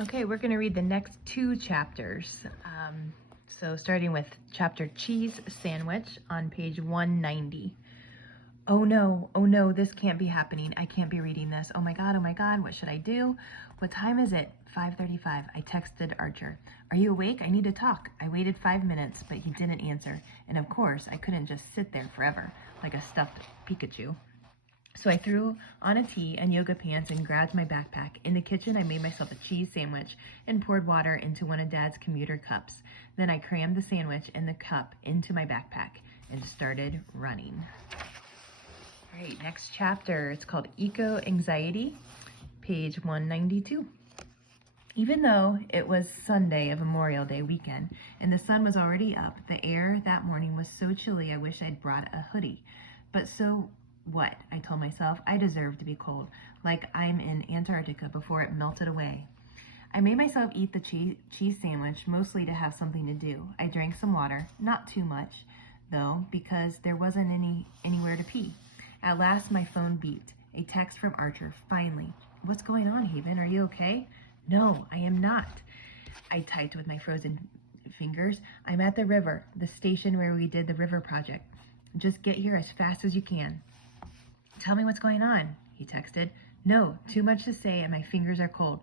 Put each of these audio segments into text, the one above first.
Okay, we're going to read the next two chapters. So starting with chapter Cheese Sandwich on page 190. Oh no, this can't be happening. I can't be reading this. Oh my God, what should I do? What time is it? 5:35. I texted Archer. Are you awake? I need to talk. I waited 5 minutes, but he didn't answer. And of course, I couldn't just sit there forever like a stuffed Pikachu. So I threw on a tee and yoga pants and grabbed my backpack. In the kitchen, I made myself a cheese sandwich and poured water into one of Dad's commuter cups. Then I crammed the sandwich and the cup into my backpack and started running. All right, next chapter. It's called Eco Anxiety, page 192. Even though it was Sunday of Memorial Day weekend and the sun was already up, the air that morning was so chilly I wish I'd brought a hoodie. But so what? I told myself. I deserve to be cold, like I'm in Antarctica before it melted away. I made myself eat the cheese sandwich, mostly to have something to do. I drank some water, not too much, though, because there wasn't anywhere to pee. At last, my phone beeped. A text from Archer, finally. What's going on, Haven? Are you okay? No, I am not. I typed with my frozen fingers. I'm at the river, the station where we did the river project. Just get here as fast as you can. Tell me what's going on, he texted. No, too much to say and my fingers are cold.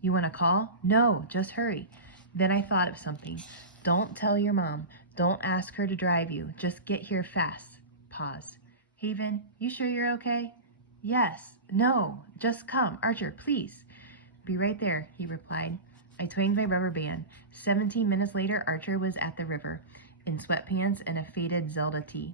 You want to call? No, just hurry. Then I thought of something. Don't tell your mom. Don't ask her to drive you. Just get here fast. Pause. Haven, you sure you're okay? Yes. No, just come. Archer, please. Be right there, he replied. I twanged my rubber band. 17 minutes later, Archer was at the river, in sweatpants and a faded Zelda tee.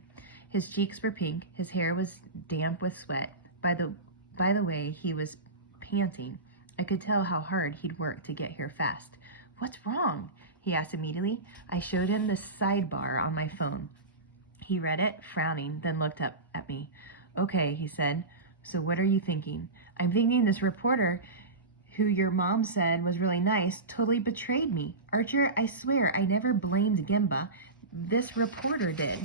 His cheeks were pink, his hair was damp with sweat. By the way, he was panting. I could tell how hard he'd worked to get here fast. What's wrong? He asked immediately. I showed him the sidebar on my phone. He read it, frowning, then looked up at me. Okay, he said. So what are you thinking? I'm thinking this reporter who your mom said was really nice, totally betrayed me. Archer, I swear I never blamed Gimba. This reporter did.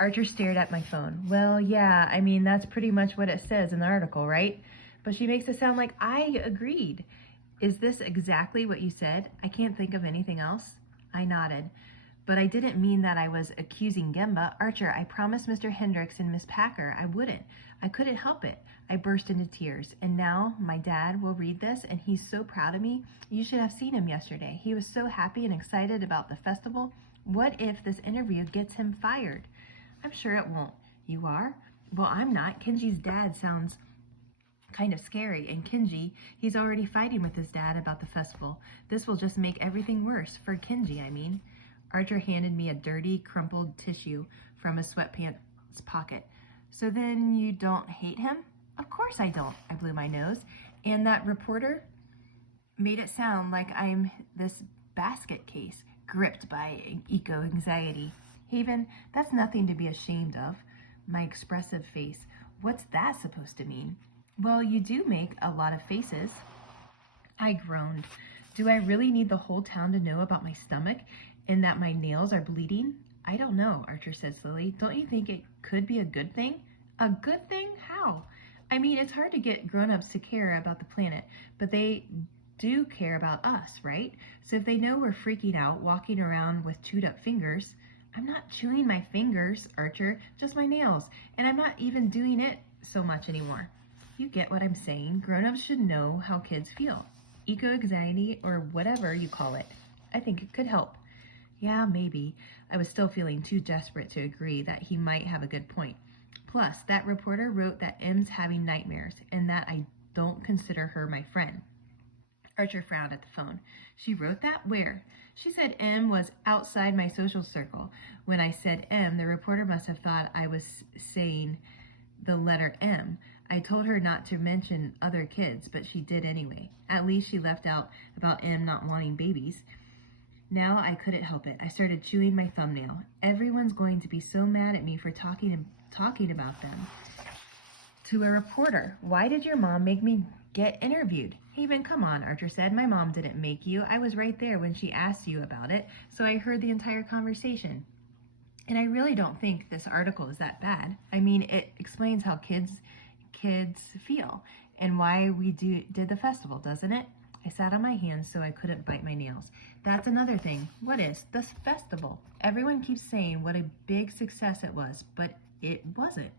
Archer stared at my phone. Well, yeah, I mean, that's pretty much what it says in the article, right? But she makes it sound like I agreed. Is this exactly what you said? I can't think of anything else. I nodded. But I didn't mean that I was accusing Gemba. Archer, I promised Mr. Hendricks and Miss Packer I wouldn't. I couldn't help it. I burst into tears. And now my dad will read this, and he's so proud of me. You should have seen him yesterday. He was so happy and excited about the festival. What if this interview gets him fired? I'm sure it won't. You are? Well, I'm not. Kenji's dad sounds kind of scary, and Kenji, he's already fighting with his dad about the festival. This will just make everything worse, for Kenji, I mean. Archer handed me a dirty, crumpled tissue from his sweatpants pocket. So then you don't hate him? Of course I don't, I blew my nose. And that reporter made it sound like I'm this basket case, gripped by eco-anxiety. Haven, that's nothing to be ashamed of. My expressive face. What's that supposed to mean? Well, you do make a lot of faces. I groaned. Do I really need the whole town to know about my stomach and that my nails are bleeding? I don't know, Archer said slowly. Don't you think it could be a good thing? A good thing? How? I mean, it's hard to get grown-ups to care about the planet, but they do care about us, right? So if they know we're freaking out, walking around with chewed up fingers, I'm not chewing my fingers, Archer, just my nails, and I'm not even doing it so much anymore. You get what I'm saying. Grown-ups should know how kids feel. Eco-anxiety, or whatever you call it. I think it could help. Yeah, maybe. I was still feeling too desperate to agree that he might have a good point. Plus, that reporter wrote that M's having nightmares, and that I don't consider her my friend. Archer frowned at the phone. She wrote that? Where? She said M was outside my social circle. When I said M, the reporter must have thought I was saying the letter M. I told her not to mention other kids, but she did anyway. At least she left out about M not wanting babies. Now I couldn't help it. I started chewing my thumbnail. Everyone's going to be so mad at me for talking about them. To a reporter, why did your mom make me get interviewed? Haven, come on, Archer said. My mom didn't make you. I was right there when she asked you about it, so I heard the entire conversation. And I really don't think this article is that bad. I mean, it explains how kids feel and why we did the festival, doesn't it? I sat on my hands so I couldn't bite my nails. That's another thing. What is this festival? Everyone keeps saying what a big success it was, but it wasn't.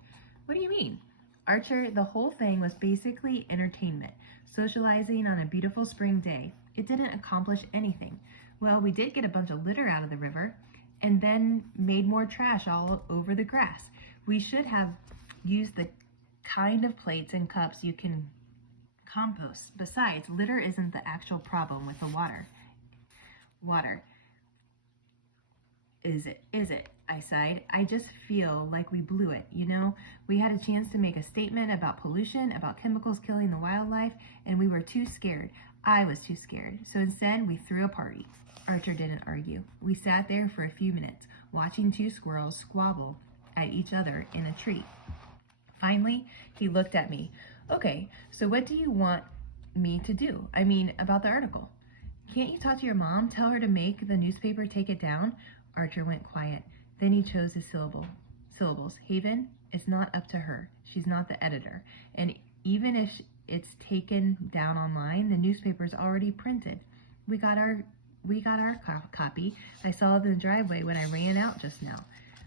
What do you mean? Archer, the whole thing was basically entertainment, socializing on a beautiful spring day. It didn't accomplish anything. Well, we did get a bunch of litter out of the river and then made more trash all over the grass. We should have used the kind of plates and cups you can compost. Besides, litter isn't the actual problem with the water. Water. Is it? Is it? I sighed. I just feel like we blew it, you know? We had a chance to make a statement about pollution, about chemicals killing the wildlife, and we were too scared. I was too scared. So instead, we threw a party. Archer didn't argue. We sat there for a few minutes, watching two squirrels squabble at each other in a tree. Finally, he looked at me. Okay, so what do you want me to do? I mean, about the article. Can't you talk to your mom? Tell her to make the newspaper take it down? Archer went quiet. Then he chose his syllables. Haven, it's not up to her. She's not the editor. And even if it's taken down online, the newspaper's already printed. We got our copy. I saw it in the driveway when I ran out just now.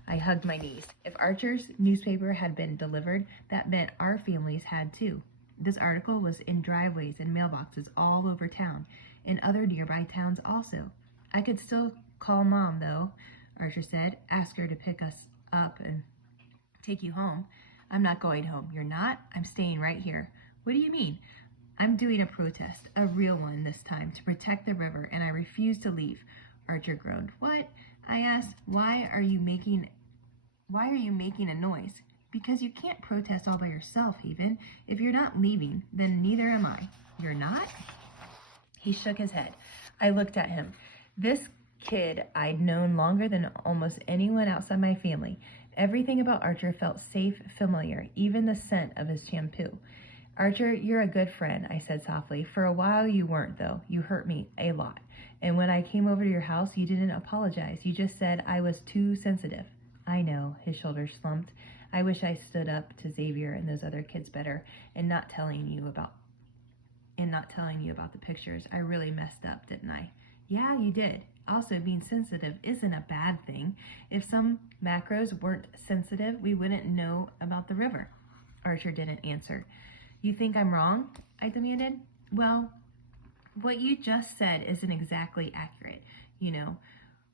I hugged my knees. If Archer's newspaper had been delivered, that meant our families had too. This article was in driveways and mailboxes all over town, in other nearby towns also. I could still call Mom, though, Archer said. Ask her to pick us up and take you home. I'm not going home. You're not? I'm staying right here. What do you mean? I'm doing a protest, a real one this time, to protect the river, and I refuse to leave. Archer groaned. What? I asked. Why are you making a noise? Because you can't protest all by yourself, Haven. If you're not leaving, then neither am I. You're not? He shook his head. I looked at him. This kid I'd known longer than almost anyone outside my family. Everything about Archer felt safe, familiar, even the scent of his shampoo. Archer, you're a good friend, I said softly. For a while you weren't, though. You hurt me a lot. And when I came over to your house, you didn't apologize. You just said I was too sensitive. I know, his shoulders slumped. I wish I stood up to Xavier and those other kids better and not telling you about the pictures. I really messed up, didn't I? Yeah, you did. Also, being sensitive isn't a bad thing. If some macros weren't sensitive, we wouldn't know about the river. Archer didn't answer. You think I'm wrong? I demanded. Well, what you just said isn't exactly accurate. You know,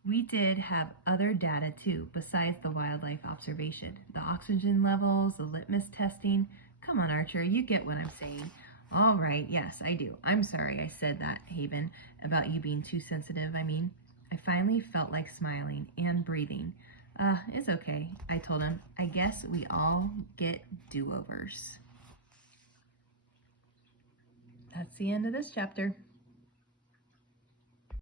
we did have other data too, besides the wildlife observation. The oxygen levels, the litmus testing. Come on, Archer, you get what I'm saying. All right, yes, I do. I'm sorry I said that, Haven, about you being too sensitive, I finally felt like smiling and breathing. It's okay, I told him. I guess we all get do-overs. That's the end of this chapter.